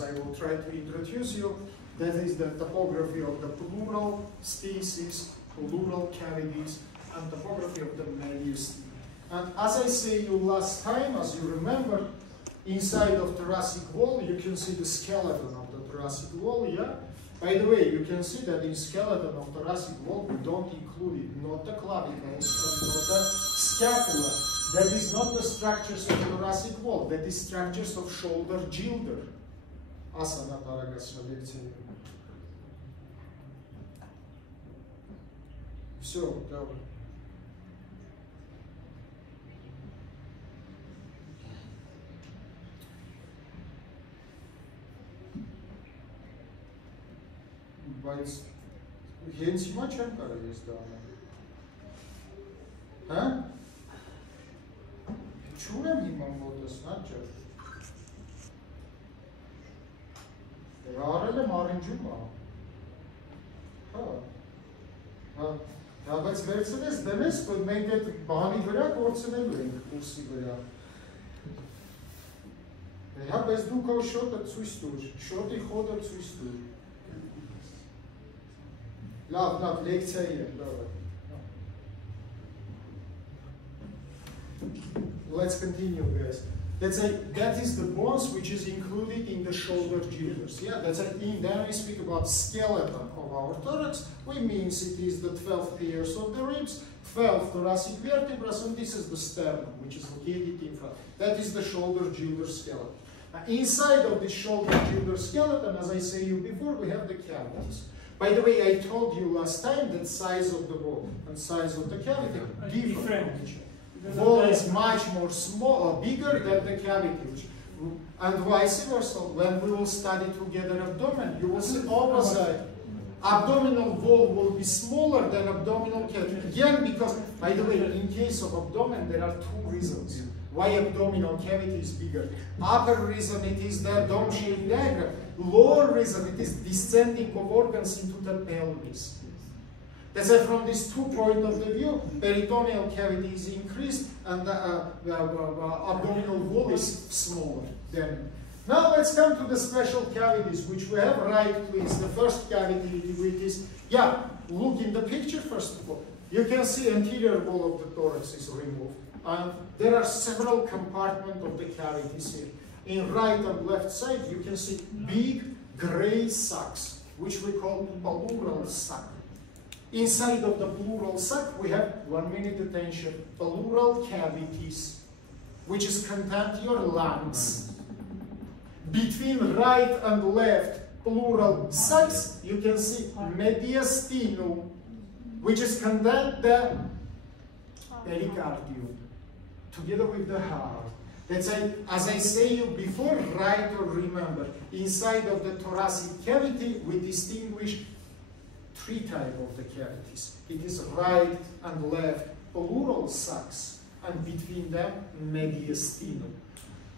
I will try to introduce you. That is the topography of the pleural spaces, pleural cavities, and topography of the mediastinum. And as I said you last time, as you remember, inside of thoracic wall, you can see the skeleton of the thoracic wall, yeah? By the way, you can see that in skeleton of thoracic wall, we don't include it, not the clavicles and not the scapula. That is not the structures of the thoracic wall, that is structures of shoulder gilder. Asana paragrafska лекция. Все, добро. Բայց հենց հիմա չեմ կարող ես դա անել։ Հա? Չունեմ հիմա մոտս, նա չէ։ Արել եմ առինջում է։ Հա, բայց վերցնես դնես, մենք այդ բանի վրա կորցնելու ենք կուրսի վրա։ Հա, բայց դու քո շոտը ցույց տուր, շոտի խոդը ցույց տուր։ Լավ, լեկցիայի եմ, լավ է։ Let's continue, guys. That is the bones which is included in the shoulder girders. Yeah, then we speak about skeleton of our thorax, which means it is the 12 pairs of the ribs, 12 thoracic vertebrae, and this is the sternum, which is located in front. That is the shoulder gilder skeleton. Now, inside of this shoulder gilder skeleton, as I said you before, we have the cavities. By the way, I told you last time that size of the wall and size of the cavity are different. Wall is much more bigger than the cavity, and vice versa. When we will study together abdomen, you will see opposite. Abdominal wall will be smaller than abdominal cavity. Again, because, by the way, in case of abdomen, there are two reasons why abdominal cavity is bigger. Upper reason, it is the dome-shaped diagram. Lower reason, it is descending of organs into the pelvis. That's why from these 2 points of the view, peritoneal cavity is increased and the abdominal wall is smaller. Now let's come to the special cavities which we have. Right, please. The first cavity, which is, look in the picture first of all. You can see anterior wall of the thorax is removed. And there are several compartments of the cavities here. In right and left side, you can see big gray sacs, which we call pleural sac. Inside of the pleural sac, we have, 1 minute attention, pleural cavities, which is contain your lungs. Between right and left pleural sacs, you can see mediastinum, which is contain the pericardium, together with the heart. That's why, as I say you before, write or remember, inside of the thoracic cavity, we distinguish 3 types of the cavities. It is right and left pleural sacs, and between them mediastinum.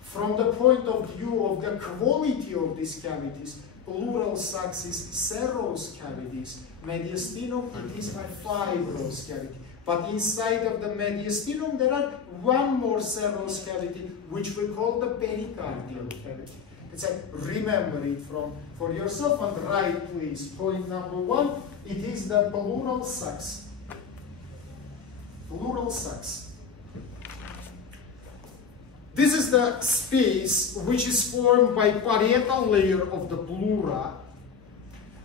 From the point of view of the quality of these cavities, pleural sacs is serous cavities, mediastinum it is a fibrous cavity. But inside of the mediastinum there are 1 more serous cavity, which we call the pericardial cavity. It's like, remember it for yourself and write, please. Point number 1, it is the pleural sacs. Pleural sacs. This is the space which is formed by parietal layer of the pleura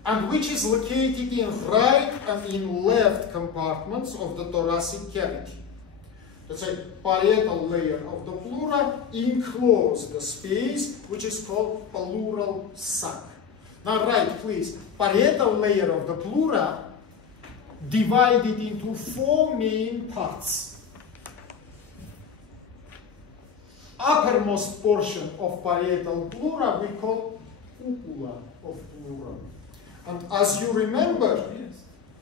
and which is located in right and in left compartments of the thoracic cavity. That's a parietal layer of the pleura enclose the space which is called pleural sac. Now write, please, parietal layer of the pleura divided into 4 main parts. Uppermost portion of parietal pleura we call cupula of pleura. And as you remember,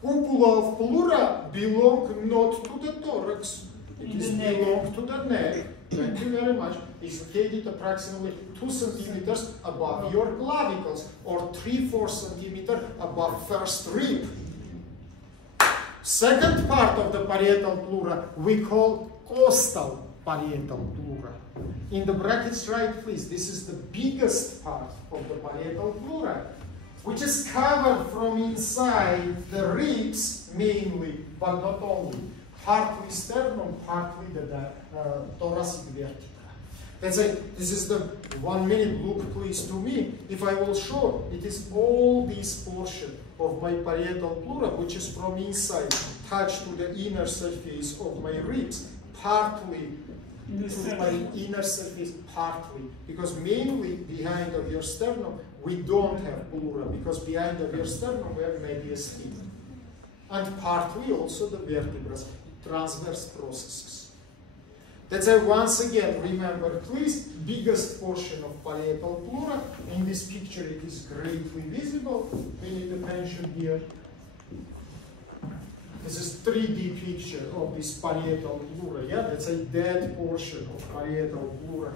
cupula of pleura belong not to the thorax. It is belong to the neck. Thank you very much. It's located approximately 2 centimeters above your clavicles or 3-4 centimeters above first rib. Second part of the parietal pleura we call costal parietal pleura. In the brackets right, please, this is the biggest part of the parietal pleura, which is covered from inside the ribs mainly, but not only. Partly sternum, partly the thoracic vertebra. Let's say this is the 1 minute look, please, to me. If I will show, it is all this portion of my parietal pleura, which is from inside, touched to the inner surface of my ribs, partly to my inner surface, partly, because mainly behind of your sternum we don't have pleura, because behind of your sternum we have mediastinum, and partly also the vertebrae, transverse processes. That's why once again, remember please, biggest portion of parietal pleura. In this picture it is greatly visible. We need attention here. This is 3D picture of this parietal pleura. Yeah, that's a dead portion of parietal pleura,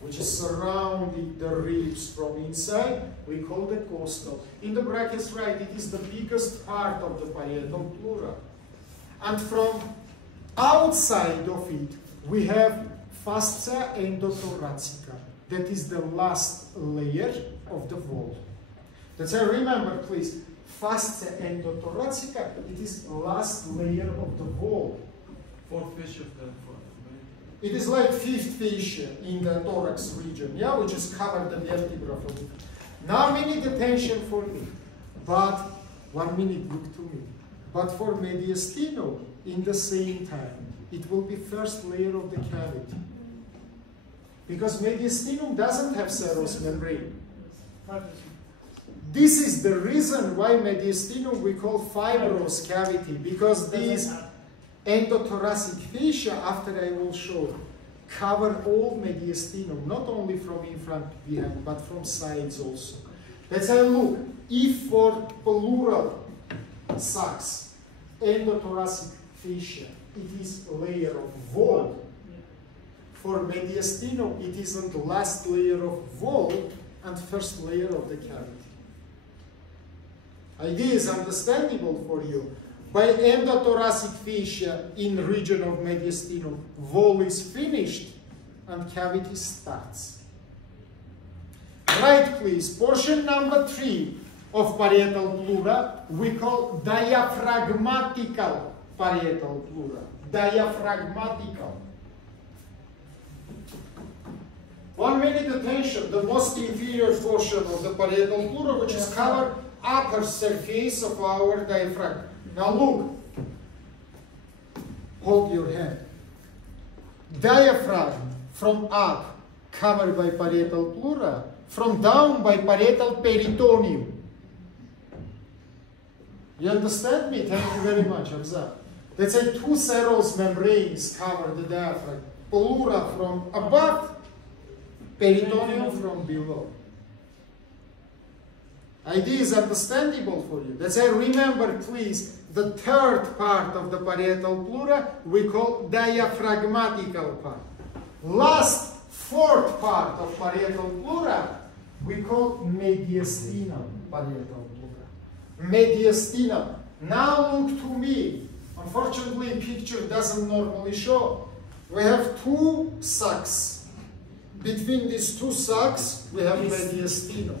which is surrounding the ribs from inside. We call the costal. In the brackets right, it is the biggest part of the parietal pleura. And from outside of it, we have fascia endothoracica. That is the last layer of the wall. That's why remember, please, fascia endothoracica, it is the last layer of the wall. Fourth fish of the It is like fifth fascia in the thorax region, yeah, which is covered the vertebra from it. Now we need attention for me, but 1 minute look to me. But for mediastinum, in the same time, it will be first layer of the cavity. Because mediastinum doesn't have serous membrane. This is the reason why mediastinum we call fibrous cavity, because these endothoracic fascia, after I will show, cover all mediastinum, not only from in front behind, but from sides also. Let's have a look. If for pleural sacs, endothoracic fascia, it is a layer of wall. For mediastinum, it isn't the last layer of wall and first layer of the cavity. Idea is understandable for you. By endothoracic fascia in region of mediastinum, wall is finished and cavity starts. Right, please. Portion number 3 of parietal pleura we call diaphragmatical parietal pleura. Diaphragmatical. 1 minute attention. The most inferior portion of the parietal pleura, which is covered upper surface of our diaphragm. Now look. Hold your hand. Diaphragm from up covered by parietal pleura, from down by parietal peritoneum. You understand me? Thank you very much. Observe. Let's say 2 serous membranes cover the diaphragm. Pleura from above, peritoneum from below. Idea is understandable for you. Let's say remember, please, the third part of the parietal pleura we call diaphragmatical part. Last, fourth part of parietal pleura we call mediastinum parietal pleura. Mediastinum. Now look to me. Unfortunately, picture doesn't normally show. We have 2 sacs. Between these 2 sacs, we have mediastinum.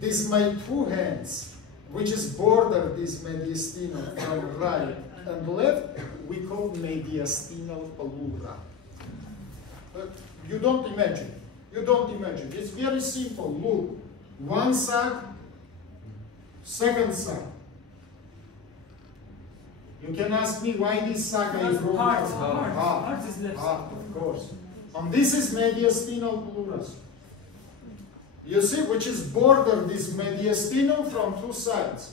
These my 2 hands, which is border this mediastinum from right and left, we call mediastinal pleura. But you don't imagine. You don't imagine. It's very simple. Look, 1 sac, second sac. You can ask me why this sac I broke. Heart is left. Heart, of course. And this is mediastinal pleura. You see, which is bordered this mediastinum from 2 sides.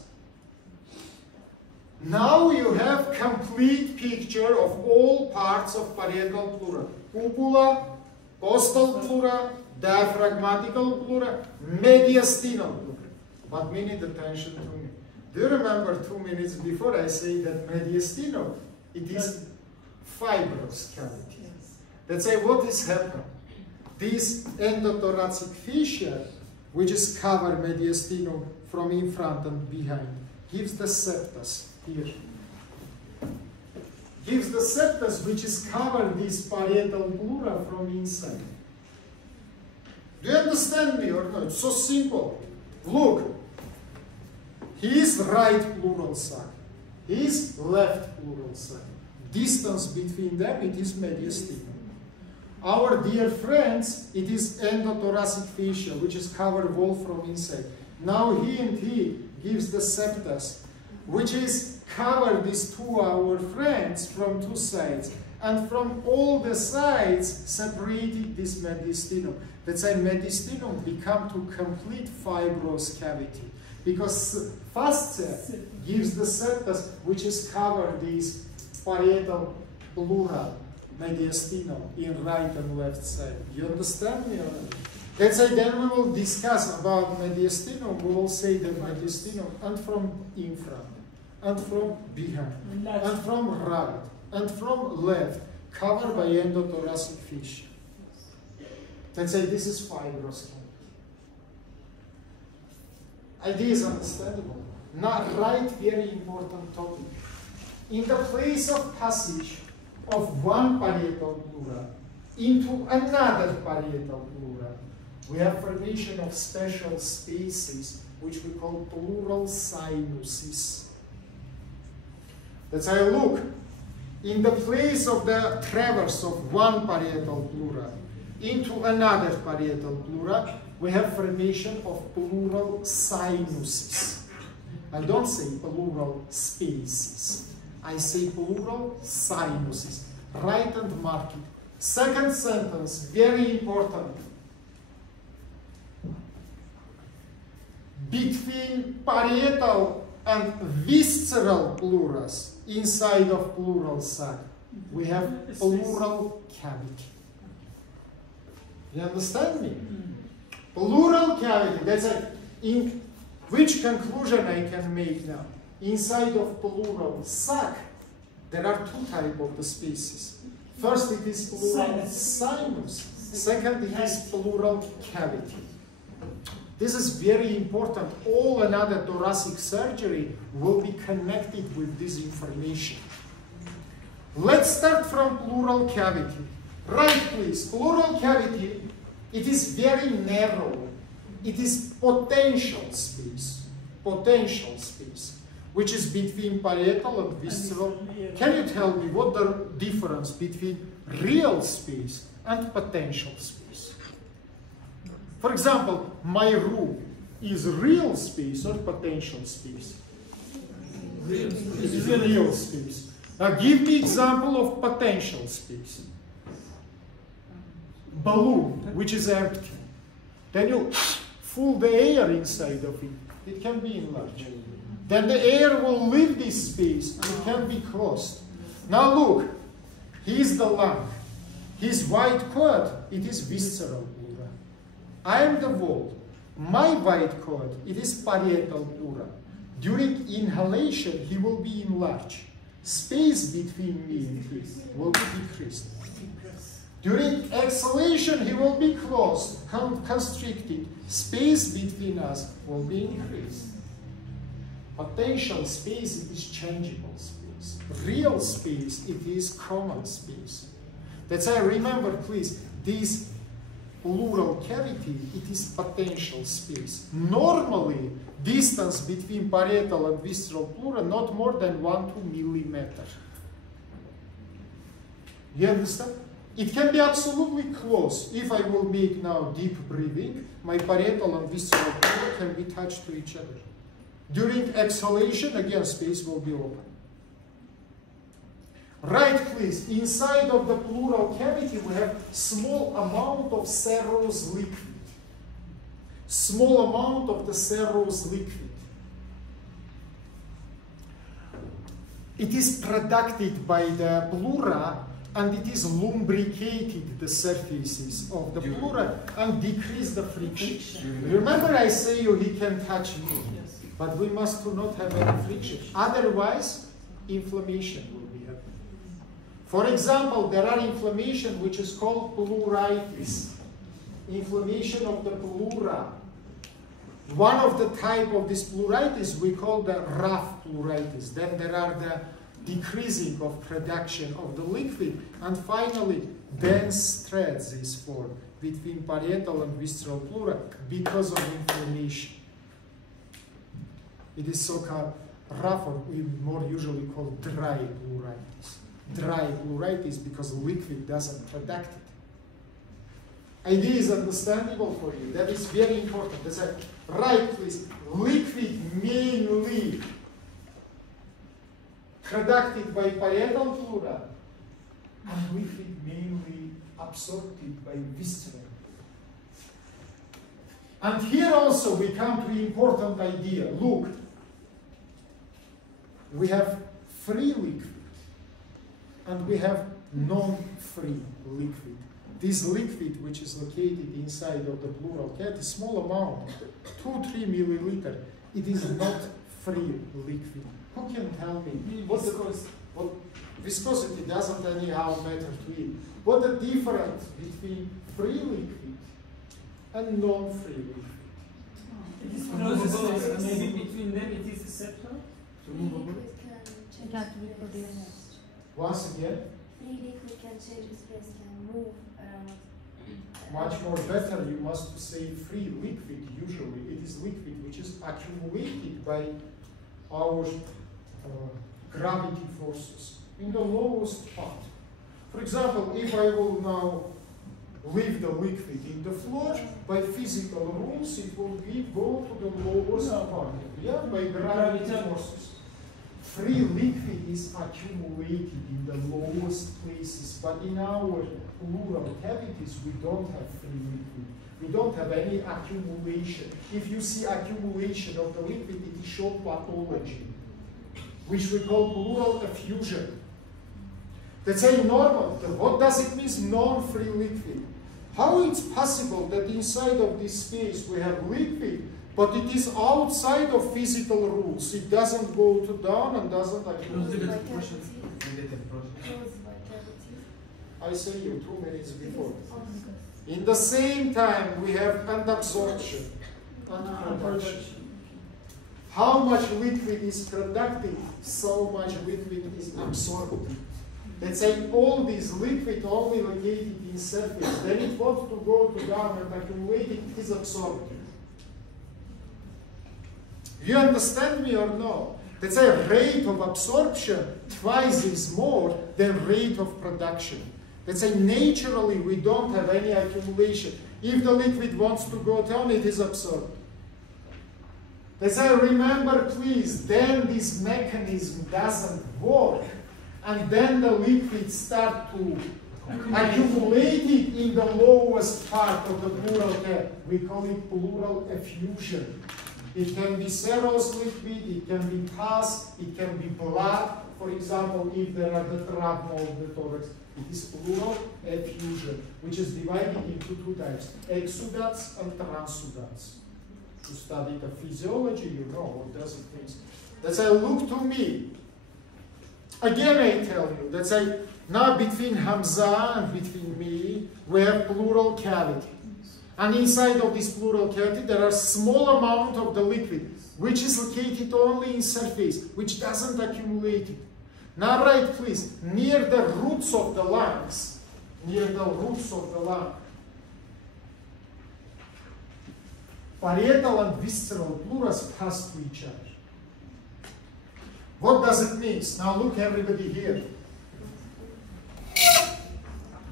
Now you have complete picture of all parts of parietal pleura. Cupula, costal pleura, diaphragmatical pleura, mediastinal pleura. But we need attention to me. Do you remember 2 minutes before I say that mediastinum, it is fibrous cavity. Let's say what is happening. This endothoracic fascia, which is cover mediastinum from in front and behind, gives the septus here. gives the septus which is covered this parietal pleura from inside. Do you understand me or not? It's so simple. Look, his right pleural sac, his left pleural sac. Distance between them, it is mediastinum. Our dear friends, it is endothoracic fascia, which is covered wall from inside. Now he and he gives the septus, which is covered these two our friends from two sides. And from all the sides separated this mediastinum. That's why mediastinum become to complete fibrous cavity. Because fascia gives the septus, which is covered this parietal pleura, mediastinum, in right and left side. You understand me? Let's say then we will discuss about mediastinum. We will say that mediastinum and from in front, and from behind, and from right, and from left, covered by endothoracic fascia. Let's say this is fibrous cavity. Idea is understandable. Now, right, very important topic. In the place of passage of one parietal pleura into another parietal pleura, we have formation of special spaces which we call pleural sinuses. That's how I look. In the place of the traverse of one parietal pleura into another parietal pleura, we have formation of pleural sinuses. I don't say pleural spaces. I say pleural sinuses. Write and mark it. Second sentence, very important. Between parietal and visceral pleuras, inside of pleural sac, we have pleural cavity. You understand me? Pleural cavity, that's in which conclusion I can make now? Inside of pleural sac, there are two types of the spaces. First, it is pleural sinus. Second, it is pleural cavity. This is very important. All another thoracic surgery will be connected with this information. Let's start from pleural cavity. Right, please. Pleural cavity, it is very narrow. It is potential space. Potential space, which is between parietal and visceral. Can you tell me what the difference between real space and potential space? For example, my room is real space or potential space? It's real space. Now give me example of potential space. Balloon, which is empty. Then you fill the air inside of it. It can be enlarged. Then the air will leave this space and it can be closed. Now look, here's the lung. His white cord, it is visceral pleura. I am the wall. My white cord, it is parietal pleura. During inhalation, he will be enlarged. Space between me and him will be decreased. During exhalation, he will be closed, constricted. Space between us will be increased. Potential space, it is changeable space. Real space, it is common space. That's why remember, please, this pleural cavity, it is potential space. Normally, distance between parietal and visceral pleura not more than 1 to 2 millimeters. You understand? It can be absolutely close. If I will make now deep breathing, my parietal and visceral pleura can be touched to each other. During exhalation, again, space will be open. Right, please. Inside of the pleural cavity, we have small amount of serous liquid. Small amount of the serous liquid. It is produced by the pleura and it is lubricated the surfaces of the pleura and decrease the friction. Remember I say you he can touch me, but we must not have any friction. Otherwise, inflammation will be happening. For example, there are inflammation which is called pleuritis. Inflammation of the pleura. One of the type of this pleuritis we call the rough pleuritis. Then there are the decreasing of production of the liquid, and finally, dense threads is formed between parietal and visceral pleura because of inflammation. It is so-called rough, or we more usually call dry pleuritis. Dry pleuritis because liquid doesn't product it. Idea is understandable for you. That is very important. That's a right, please. Liquid mainly produced by parietal pleura, and liquid mainly absorbed by visceral. And here also we come to the important idea. Look, we have free liquid and we have non-free liquid. This liquid, which is located inside of the pleural cavity, small amount, 2-3 milliliter, it is not free liquid. Who can tell me? What viscosity doesn't anyhow matter to it. What the difference between free liquid and non-free liquid? It is process, maybe between them it is a separate. It has to be produced. Once again, Free liquid can change its place, can move around. much more better, you must say free liquid. Usually it is liquid which is accumulated by our gravity forces in the lowest part. For example, if I will now leave the liquid in the floor, by physical rules it will go to the lowest part, yeah, by gravity forces. Free liquid is accumulated in the lowest places, but in our pleural cavities we don't have free liquid. We don't have any accumulation. If you see accumulation of the liquid, it is short pathology, which we call pleural effusion. That's a normal. What does it mean, non-free liquid? How it's possible that inside of this space we have liquid, but it is outside of physical rules. It doesn't go to down and doesn't accumulate. I say you 2 minutes before. In the same time, we have absorption and production. How much liquid is produced, so much liquid is absorbed. Let's say all this liquid only located in surface, then it wants to go to down and accumulate, it is absorbed. You understand me or no? Let's say rate of absorption twice is more than rate of production. Let's say naturally we don't have any accumulation. If the liquid wants to go down, it is absorbed. Let's say remember please, then this mechanism doesn't work, and then the liquid start to accumulate it in the lowest part of the pleural cavity. We call it pleural effusion. It can be serous liquid, it can be pus, it can be blood. For example, if there are the trauma of the thorax, it is pleural effusion, which is divided into 2 types, exudates and transudats. To study the physiology, you know what does it mean. Let's say, look to me. Again, I tell you, let's say, now between Hamza and between me, we have pleural cavity. And inside of this pleural cavity, there are small amount of the liquid, which is located only in surface, which doesn't accumulate it. Now write, please, near the roots of the lungs, parietal and visceral pleuras pass to each other. What does it mean? Now look everybody here.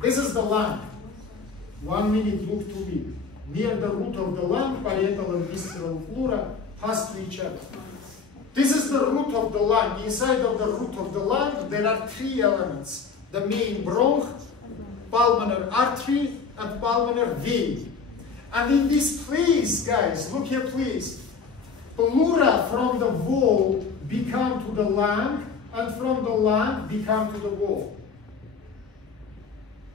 This is the lung. 1 minute, look to me. Near the root of the lung, parietal and visceral pleura pass to each other. This is the root of the lung. Inside of the root of the lung, there are 3 elements. The main bronch, pulmonary artery, and pulmonary vein. And in this place, guys, look here please, pleura from the wall become to the lung, and from the lung become to the wall.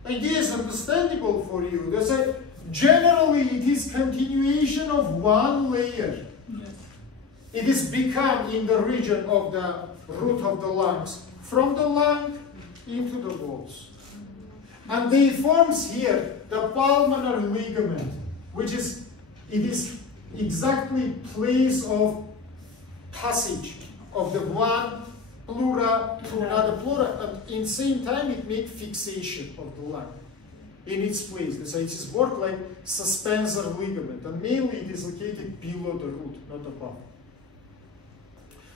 Idea is understandable for you. They say, generally it is continuation of one layer. Yes. It is become in the region of the root of the lungs, from the lung into the walls. And they forms here the pulmonary ligament, which is, it is exactly place of passage of the blood pleura to another pleura, and in the same time it makes fixation of the lung in its place. So it is work like suspensor ligament, and mainly it is located below the root, not above.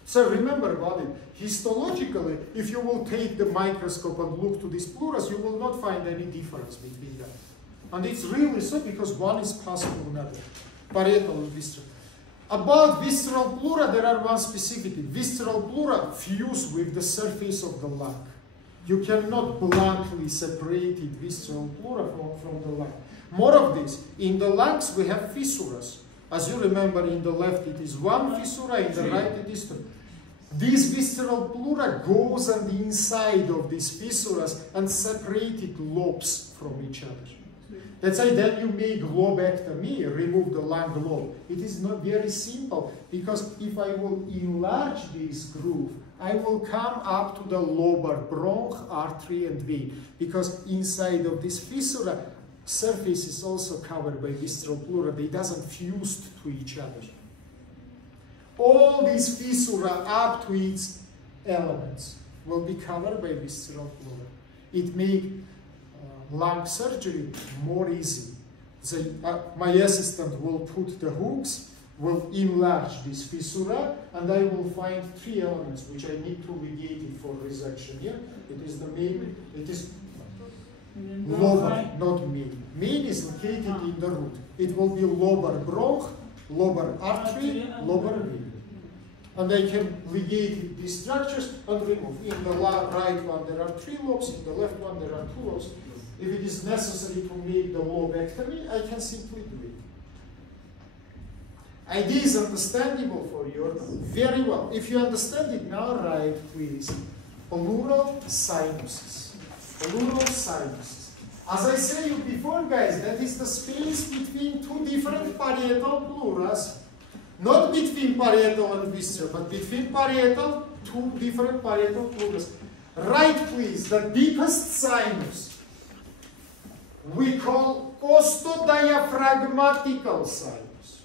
So remember about it. Histologically, if you will take the microscope and look to these pleuras, you will not find any difference between them. And it's really so because one is past another, parietal and visceral. About visceral pleura, there are one specificity. Visceral pleura fuse with the surface of the lung. You cannot bluntly separate it, visceral pleura from the lung. More of this. In the lungs, we have fissuras. As you remember, in the left it is one fissura, in the right it is two. This visceral pleura goes on the inside of these fissuras and separated lobes from each other. Let's say then you make lobectomy, remove the lung lobe. It is not very simple, because if I will enlarge this groove, I will come up to the lobar bronch, artery and vein, because inside of this fissura, surface is also covered by visceral pleura. They doesn't fuse to each other. All these fissura up to its elements will be covered by visceral pleura. It makes lung surgery more easy. So, my assistant will put the hooks, will enlarge this fissura, and I will find 3 elements which I need to ligate it for resection. Yeah? It is the main, it is lobar, not main. Main is located in the root. It will be lobar bronch, lobar artery, lobar vein. And I can ligate these structures and remove. In the right one there are 3 lobes, in the left one there are 2 lobes. If it is necessary to make the lobectomy, I can simply do it. Idea is understandable for you very well. If you understand it now, write please. Pleural sinuses. Pleural sinuses. As I said you before, guys, that is the space between 2 different parietal pleuras. Not between parietal and visceral, but between parietal, 2 different parietal pleuras. Write please, the deepest sinus we call costodiaphragmatical sinus.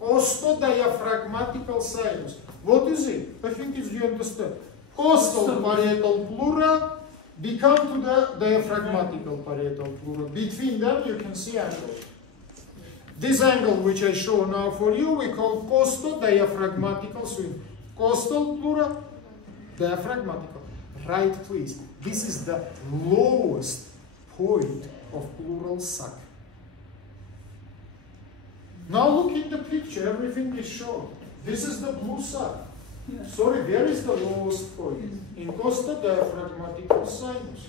Costodiaphragmatical sinus. What is it? I think it's you understand. Costal parietal pleura become to the diaphragmatical parietal pleura. Between them you can see angle. This angle which I show now for you we call costodiaphragmatical swing. Costal pleura, diaphragmatical. Right please. This is the lowest point of pleural sac. Now look in the picture, everything is shown. This is the blue sac. Yeah. Sorry, where is the lowest point? In costodiaphragmatical sinus.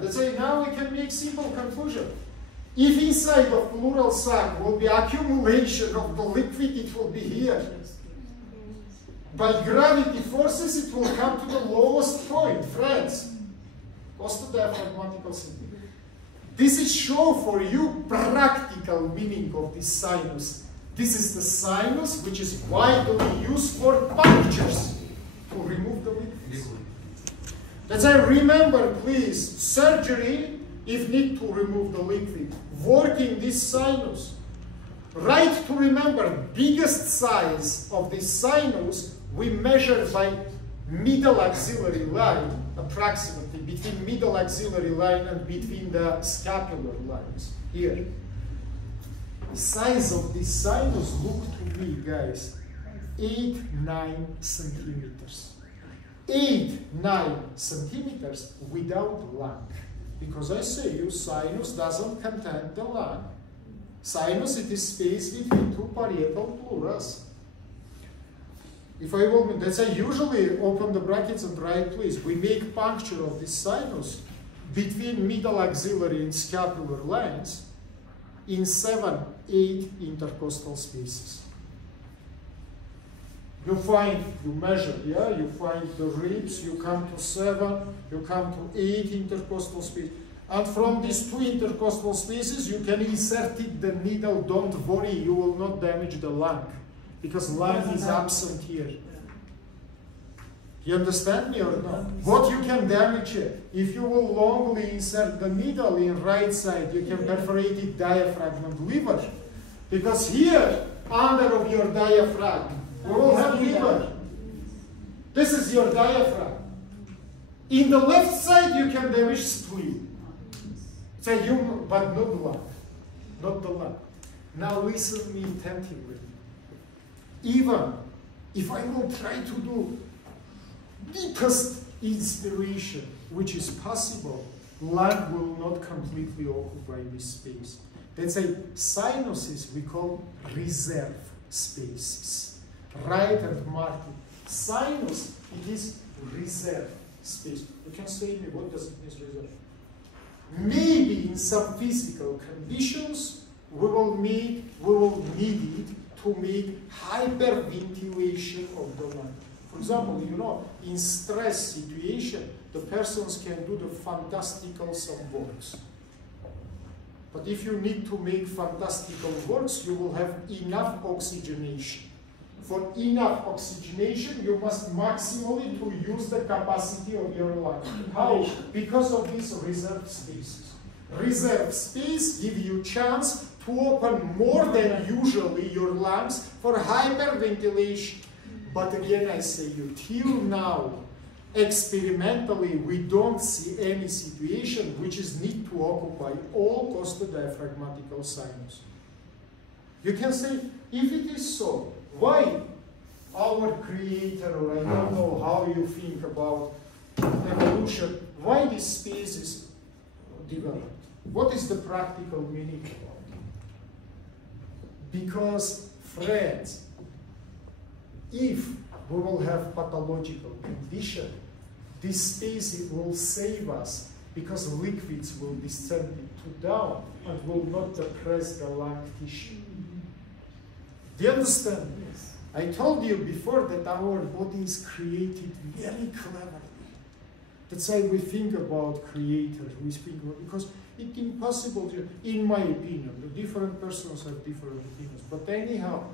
Let's say now we can make simple conclusion. If inside of pleural sac will be accumulation of the liquid, it will be here. By gravity forces, it will come to the lowest point, friends. Costodiaphragmatical sinus. This is show for you practical meaning of this sinus. This is the sinus which is widely used for punctures to remove the liquids. Let's say remember please, surgery if need to remove the liquid, working this sinus. Right to remember, biggest size of this sinus we measure by middle axillary line, approximately between middle axillary line and between the scapular lines here. The size of this sinus, look to me guys, 8-9 centimeters. 8-9 centimeters without lung. Because I say you, sinus doesn't contain the lung. Sinus, it is space between 2 parietal pleuras. If I will, let's say usually open the brackets and write please, we make puncture of this sinus between middle axillary and scapular lines in 7-8 intercostal spaces. You find, you measure, yeah, you find the ribs, you come to 7, you come to 8 intercostal spaces. And from these 2 intercostal spaces, you can insert it the needle, don't worry, you will not damage the lung. Because lung is absent here. You understand me or not? What you can damage it? If you will longly insert the needle in right side, you can perforate it diaphragm and liver. Because here, under of your diaphragm, we will have liver. This is your diaphragm. In the left side, you can damage spleen. So but not the lung. Not the lung. Now listen me attentively. Even if I will try to do deepest inspiration, which is possible, lung will not completely occupy this space. Let's say sinuses we call reserve spaces. Right and marking. Sinus, it is reserve space. You can say to me, what does it mean reserve? Maybe in some physical conditions, we will need it to make hyperventilation of the lung. For example, you know, in stress situation, the persons can do the fantastical some works. But if you need to make fantastical works, you will have enough oxygenation. For enough oxygenation, you must maximally to use the capacity of your lung. How? Because of these reserve spaces. Reserve space give you chance to open more than usually your lungs for hyperventilation. But again, I say you, till now, experimentally, we don't see any situation which is need to occupy all costodiaphragmatical sinus. You can say, if it is so, why our creator, or I don't know how you think about evolution, why this space is developed? What is the practical meaning about it? Because, friends, if we will have pathological condition, this space it will save us because liquids will descend to down and will not depress the lung tissue. Do you understand? Yes. I told you before that our body is created very cleverly. That's why we think about creators. We think about, because it's impossible to, in my opinion, the different persons have different opinions. But anyhow,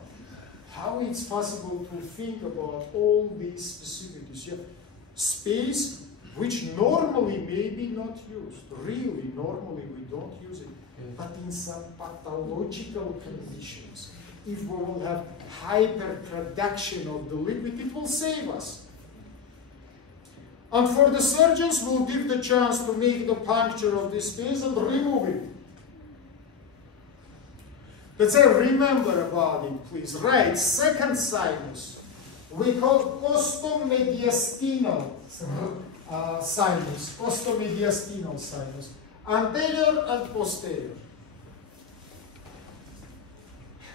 how it's possible to think about all these specificities? You have space which normally may be not used. Really, normally we don't use it. But in some pathological conditions, if we will have hyperproduction of the liquid, it will save us. And for the surgeons, we'll give the chance to make the puncture of this space and remove it. Let's say, remember about it, please. Right, second sinus. We call costomediastinal sinus. Costomediastinal sinus. Anterior and posterior.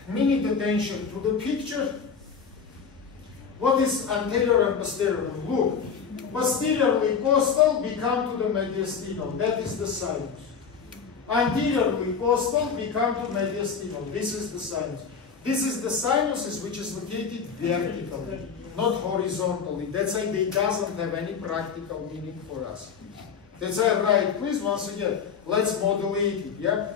Minute attention to the picture. What is anterior and posterior? Look. Posteriorly costal become to the mediastinal. That is the sinus. Anteriorly costal become to mediastinal. This is the sinus. This is the sinuses which is located vertically, not horizontally. That's why they doesn't have any practical meaning for us. That's why, right, please, once again, let's modulate it, yeah?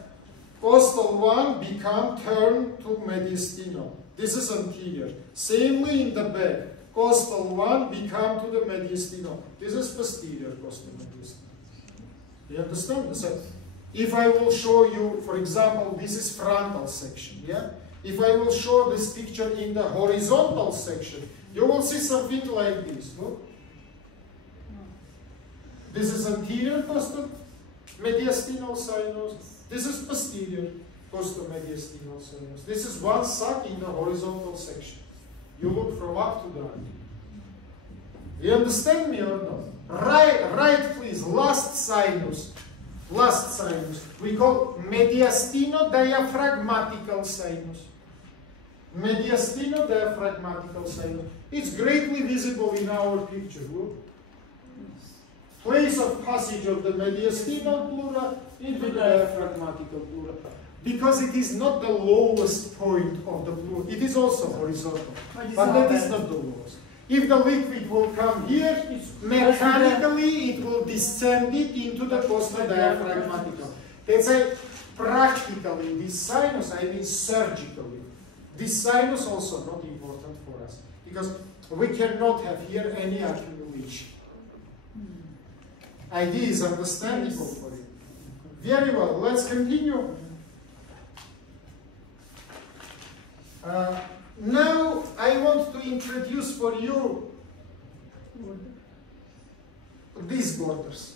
Costal one become turned to mediastinal. This is anterior. Samely in the back. Costal one become to the mediastinal. This is posterior costal mediastinal. You understand? So, if I will show you, for example, this is frontal section, yeah? If I will show this picture in the horizontal section, you will see something like this, look. This is anterior costal mediastinal sinus. This is posterior costomediastinal sinus. This is one sac in the horizontal section. You look from up to down. You understand me or not? Right, please. Last sinus. Last sinus. We call mediastino-diaphragmatical sinus. Mediastino-diaphragmatical sinus. It's greatly visible in our picture. Look. Place of passage of the mediastinal pleura into the diaphragmatical pleura. Because it is not the lowest point of the pleura. It is also horizontal. But that is not the lowest. If the liquid will come here, mechanically it will descend it into the costodiaphragmatical. That's why practically this sinus, I mean surgically, this sinus also not important for us. Because we cannot have here any accumulation. Idea is understandable for you. Very well, let's continue. Now I want to introduce for you These borders.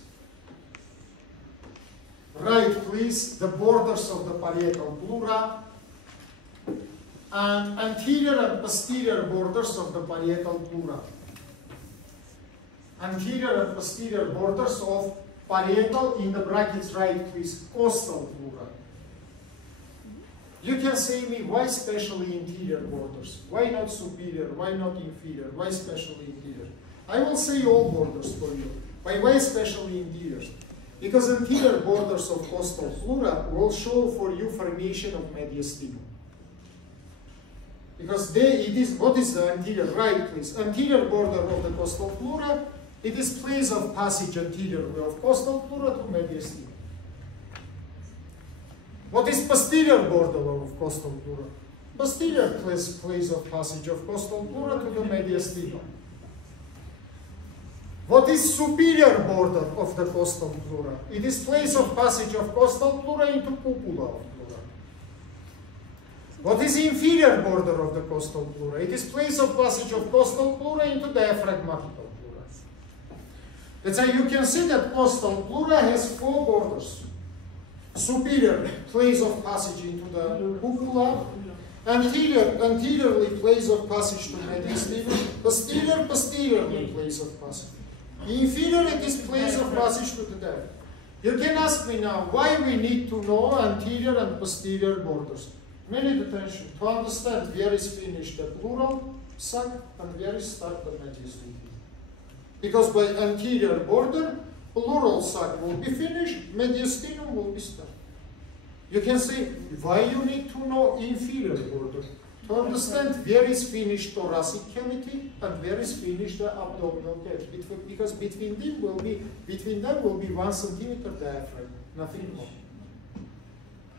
Write, please, the borders of the parietal pleura and anterior and posterior borders of the parietal pleura. Anterior and posterior borders of parietal, in the brackets, write, please, costal pleura. You can say me, why specially interior borders? Why not superior? Why not inferior? Why specially interior? I will say all borders for you. Why specially interior? Because anterior borders of costal pleura will show for you formation of mediastinum. Because what is the anterior? Right, please. Anterior border of the costal pleura, it is place of passage anteriorly of costal pleura to mediastinum. What is posterior border of costal pleura? Posterior place of passage of costal pleura to the mediastinum. What is superior border of the costal pleura? It is place of passage of costal pleura into cupula of pleura. What is inferior border of the costal pleura? It is place of passage of costal pleura into diaphragmatical pleura. That's why you can see that costal pleura has 4 borders. Superior, place of passage into the cupula. Anteriorly, place of passage to mediastinum. Posteriorly, place of passage. Inferior, it is place of passage to the diaphragm. You can ask me now, why we need to know anterior and posterior borders? Need attention to understand where is finished the pleural sac and where is start the mediastinum. Because by anterior border, pleural sac will be finished, mediastinum will be started. You can say, why you need to know inferior border? To understand where is finished thoracic cavity and where is finished the abdominal cavity. Because between them will be 1 centimeter diaphragm, nothing more.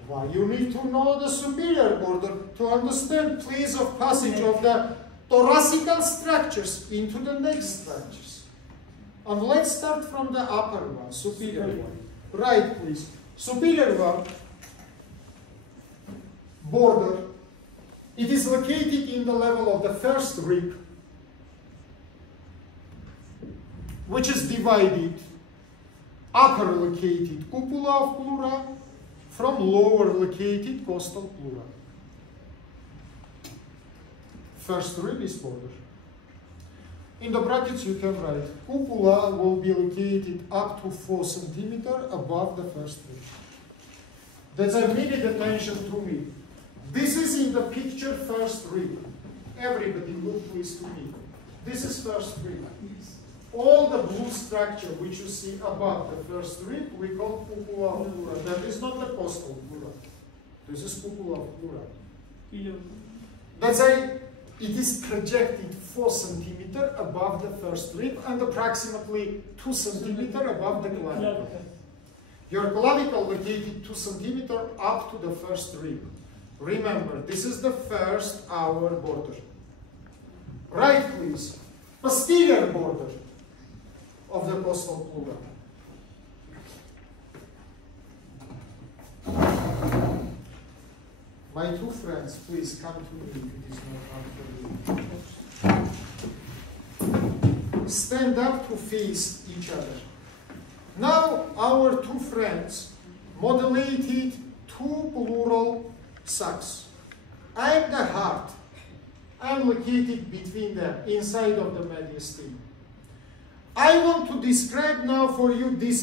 Why you need to know the superior border? To understand place of passage of the thoracical structures into the neck structures. And let's start from the upper one, superior one. Right, please. Superior one, border, it is located in the level of the first rib, which is divided, upper located cupula of pleura from lower located costal pleura. First rib is border. In the brackets you can write, cupula will be located up to 4 centimeters above the first rib. That's immediate attention to me. This is in the picture first rib. Everybody look please to me. This is first rib. All the blue structure which you see above the first rib, we call cupula of pleura. That is not the costal pleura. This is cupula of pleura. That's why it is projected 4 centimeters above the first rib and approximately 2 centimeters above the clavicle. Your clavicle located 2 centimeters up to the first rib. Remember, this is the first hour border. Right, please. Posterior border of the costal pleura. My 2 friends, please come to me if it is not comfortable. Stand up to face each other. Now our 2 friends modulated 2 pleural sacs. I am the heart. I am located between them, inside of the mediastinum. I want to describe now for you this